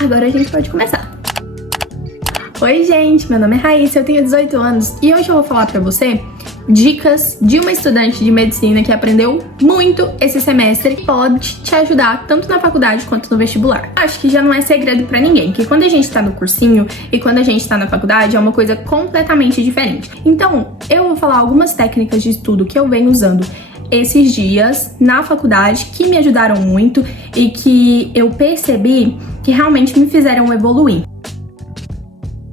Agora a gente pode começar. Oi gente, meu nome é Raíssa, eu tenho 18 anos e hoje eu vou falar pra você dicas de uma estudante de medicina que aprendeu muito esse semestre e pode te ajudar tanto na faculdade quanto no vestibular. Acho que já não é segredo pra ninguém que quando a gente tá no cursinho e quando a gente tá na faculdade é uma coisa completamente diferente. Então, eu vou falar algumas técnicas de estudo que eu venho usando esses dias na faculdade que me ajudaram muito e que eu percebi que realmente me fizeram evoluir.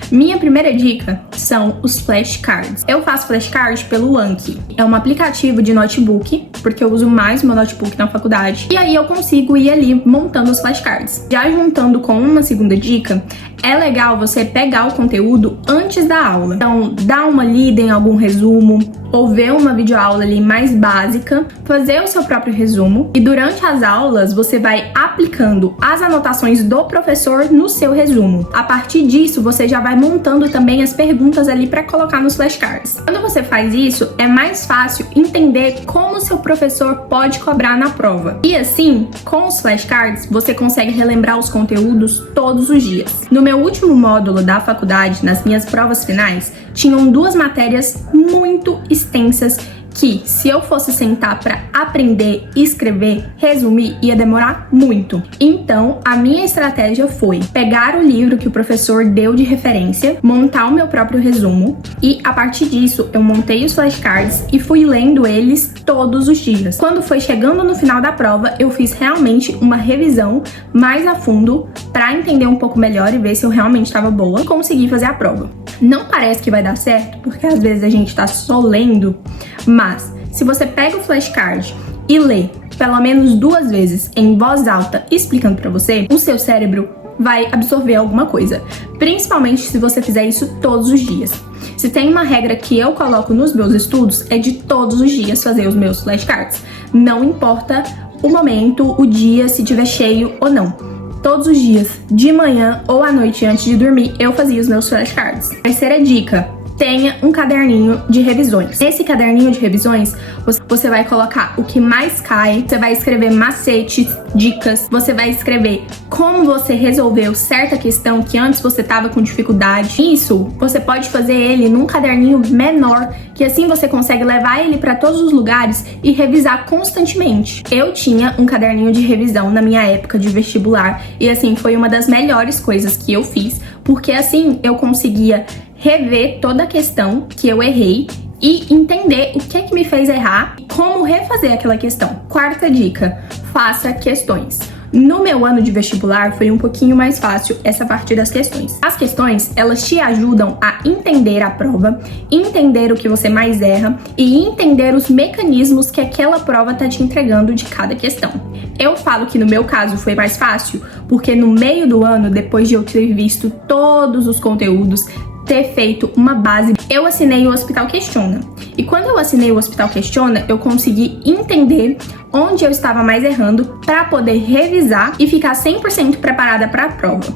Minha primeira dica são os flashcards. Eu faço flashcards pelo Anki. É um aplicativo de notebook, porque eu uso mais o meu notebook na faculdade. E aí eu consigo ir ali montando os flashcards. Já juntando com uma segunda dica, é legal você pegar o conteúdo antes da aula. Então, dar uma lida em algum resumo, ou ver uma videoaula ali mais básica, fazer o seu próprio resumo. E durante as aulas, você vai aplicando as anotações do professor no seu resumo. A partir disso, você já vai montando também as perguntas ali para colocar nos flashcards. Quando você faz isso, é mais fácil entender como o seu professor pode cobrar na prova. E assim, com os flashcards, você consegue relembrar os conteúdos todos os dias. No meu último módulo da faculdade, nas minhas provas finais, tinham duas matérias muito extensas que, se eu fosse sentar para aprender, escrever, resumir, ia demorar muito. Então, a minha estratégia foi pegar o livro que o professor deu de referência, montar o meu próprio resumo e, a partir disso, eu montei os flashcards e fui lendo eles todos os dias. Quando foi chegando no final da prova, eu fiz realmente uma revisão mais a fundo para entender um pouco melhor e ver se eu realmente estava boa e conseguir fazer a prova. Não parece que vai dar certo, porque às vezes a gente tá só lendo, mas se você pega o flashcard e lê pelo menos 2 vezes em voz alta explicando pra você, o seu cérebro vai absorver alguma coisa, principalmente se você fizer isso todos os dias. Se tem uma regra que eu coloco nos meus estudos, é de todos os dias fazer os meus flashcards. Não importa o momento, o dia, se tiver cheio ou não. Todos os dias, de manhã ou à noite antes de dormir, eu fazia os meus flashcards. Terceira dica, tenha um caderninho de revisões. Nesse caderninho de revisões, você vai colocar o que mais cai, você vai escrever macetes, dicas, você vai escrever como você resolveu certa questão que antes você estava com dificuldade. Isso, você pode fazer ele num caderninho menor, que assim você consegue levar ele para todos os lugares e revisar constantemente. Eu tinha um caderninho de revisão na minha época de vestibular e assim foi uma das melhores coisas que eu fiz, porque assim eu conseguia rever toda a questão que eu errei e entender o que me fez errar e como refazer aquela questão. Quarta dica, faça questões. No meu ano de vestibular foi um pouquinho mais fácil essa parte das questões. As questões, elas te ajudam a entender a prova, entender o que você mais erra e entender os mecanismos que aquela prova tá te entregando de cada questão. Eu falo que no meu caso foi mais fácil porque no meio do ano, depois de eu ter visto todos os conteúdos, ter feito uma base, eu assinei o Hospital Questiona. E quando eu assinei o Hospital Questiona, eu consegui entender onde eu estava mais errando para poder revisar e ficar 100% preparada para a prova.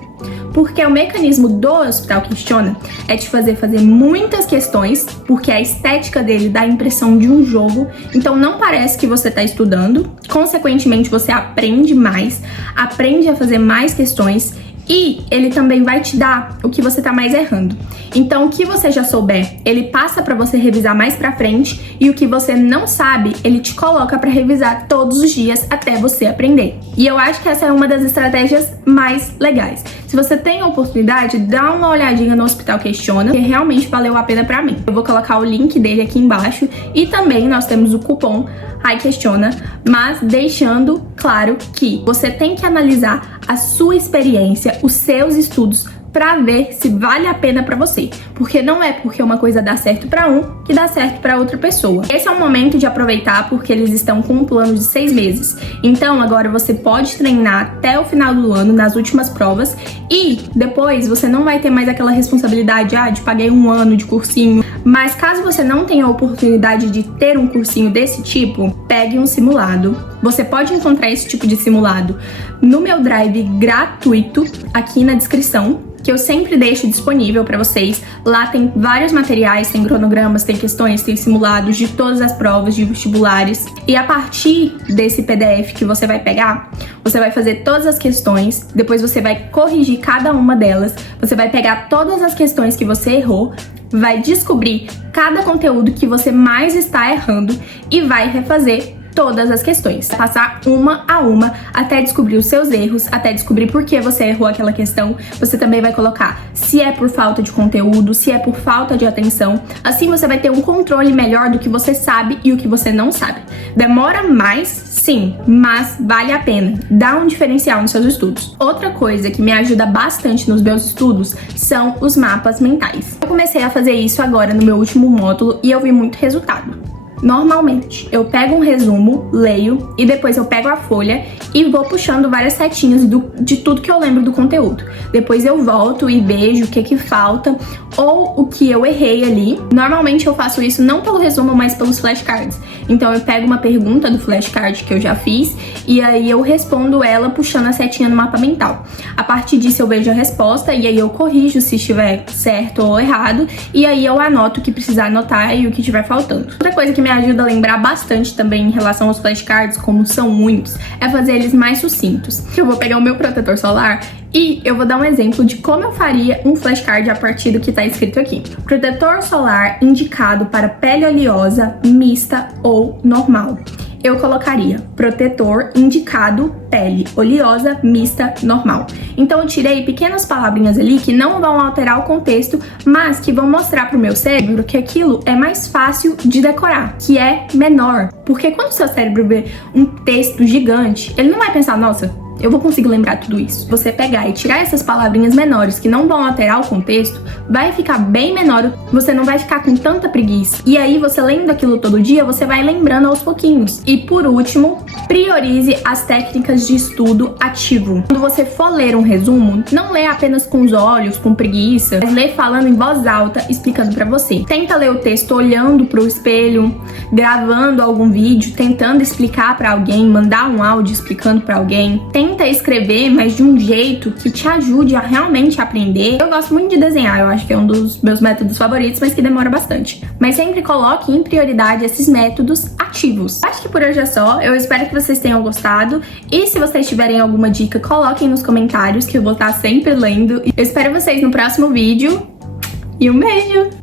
Porque o mecanismo do Hospital Questiona é te fazer muitas questões, porque a estética dele dá a impressão de um jogo, então não parece que você está estudando, consequentemente você aprende mais, aprende a fazer mais questões e ele também vai te dar o que você tá mais errando. Então, o que você já souber, ele passa para você revisar mais pra frente e o que você não sabe, ele te coloca para revisar todos os dias até você aprender. E eu acho que essa é uma das estratégias mais legais. Se você tem a oportunidade, dá uma olhadinha no Hospital Questiona, que realmente valeu a pena pra mim. Eu vou colocar o link dele aqui embaixo e também nós temos o cupom RAIQuestiona, mas deixando claro que você tem que analisar a sua experiência, os seus estudos, pra ver se vale a pena pra você, porque não é porque uma coisa dá certo pra um que dá certo pra outra pessoa. Esse é o momento de aproveitar porque eles estão com um plano de 6 meses. Então agora você pode treinar até o final do ano nas últimas provas e depois você não vai ter mais aquela responsabilidade de paguei um ano de cursinho. Mas caso você não tenha a oportunidade de ter um cursinho desse tipo, pegue um simulado. Você pode encontrar esse tipo de simulado no meu Drive gratuito aqui na descrição, que eu sempre deixo disponível para vocês. Lá tem vários materiais, tem cronogramas, tem questões, tem simulados de todas as provas de vestibulares. E a partir desse PDF que você vai pegar, Você vai fazer todas as questões, depois você vai corrigir cada uma delas, você vai pegar todas as questões que você errou, vai descobrir cada conteúdo que você mais está errando e vai refazer todas as questões. Passar uma a uma até descobrir os seus erros, até descobrir por que você errou aquela questão. Você também vai colocar se é por falta de conteúdo, se é por falta de atenção. Assim você vai ter um controle melhor do que você sabe e o que você não sabe. Demora mais, sim, mas vale a pena. Dá um diferencial nos seus estudos. Outra coisa que me ajuda bastante nos meus estudos são os mapas mentais. Eu comecei a fazer isso agora no meu último módulo e eu vi muito resultado. Normalmente, eu pego um resumo, leio e depois eu pego a folha e vou puxando várias setinhas de tudo que eu lembro do conteúdo. Depois eu volto e vejo o que falta ou o que eu errei ali. Normalmente eu faço isso não pelo resumo, mas pelos flashcards. Então eu pego uma pergunta do flashcard que eu já fiz e aí eu respondo ela puxando a setinha no mapa mental. A partir disso eu vejo a resposta e aí eu corrijo se estiver certo ou errado e aí eu anoto o que precisar anotar e o que estiver faltando. Outra coisa que me ajuda a lembrar bastante também em relação aos flashcards, como são muitos, é fazer eles mais sucintos. Eu vou pegar o meu protetor solar e eu vou dar um exemplo de como eu faria um flashcard a partir do que está escrito aqui. Protetor solar indicado para pele oleosa, mista ou normal. Eu colocaria protetor indicado pele oleosa, mista, normal. Então eu tirei pequenas palavrinhas ali que não vão alterar o contexto, mas que vão mostrar pro meu cérebro que aquilo é mais fácil de decorar, que é menor. Porque quando o seu cérebro vê um texto gigante, ele não vai pensar, nossa, eu vou conseguir lembrar tudo isso. Você pegar e tirar essas palavrinhas menores que não vão alterar o contexto, vai ficar bem menor, você não vai ficar com tanta preguiça. E aí, você lendo aquilo todo dia, você vai lembrando aos pouquinhos. E por último, priorize as técnicas de estudo ativo. Quando você for ler um resumo, não lê apenas com os olhos, com preguiça, mas lê falando em voz alta, explicando pra você. Tenta ler o texto olhando pro espelho, gravando algum vídeo, tentando explicar pra alguém, mandar um áudio explicando pra alguém. Tenta escrever, mas de um jeito que te ajude a realmente aprender. Eu gosto muito de desenhar, eu acho que é um dos meus métodos favoritos, mas que demora bastante. Mas sempre coloque em prioridade esses métodos ativos. Acho que por hoje é só, eu espero que vocês tenham gostado. E se vocês tiverem alguma dica, coloquem nos comentários que eu vou estar sempre lendo. Eu espero vocês no próximo vídeo e um beijo!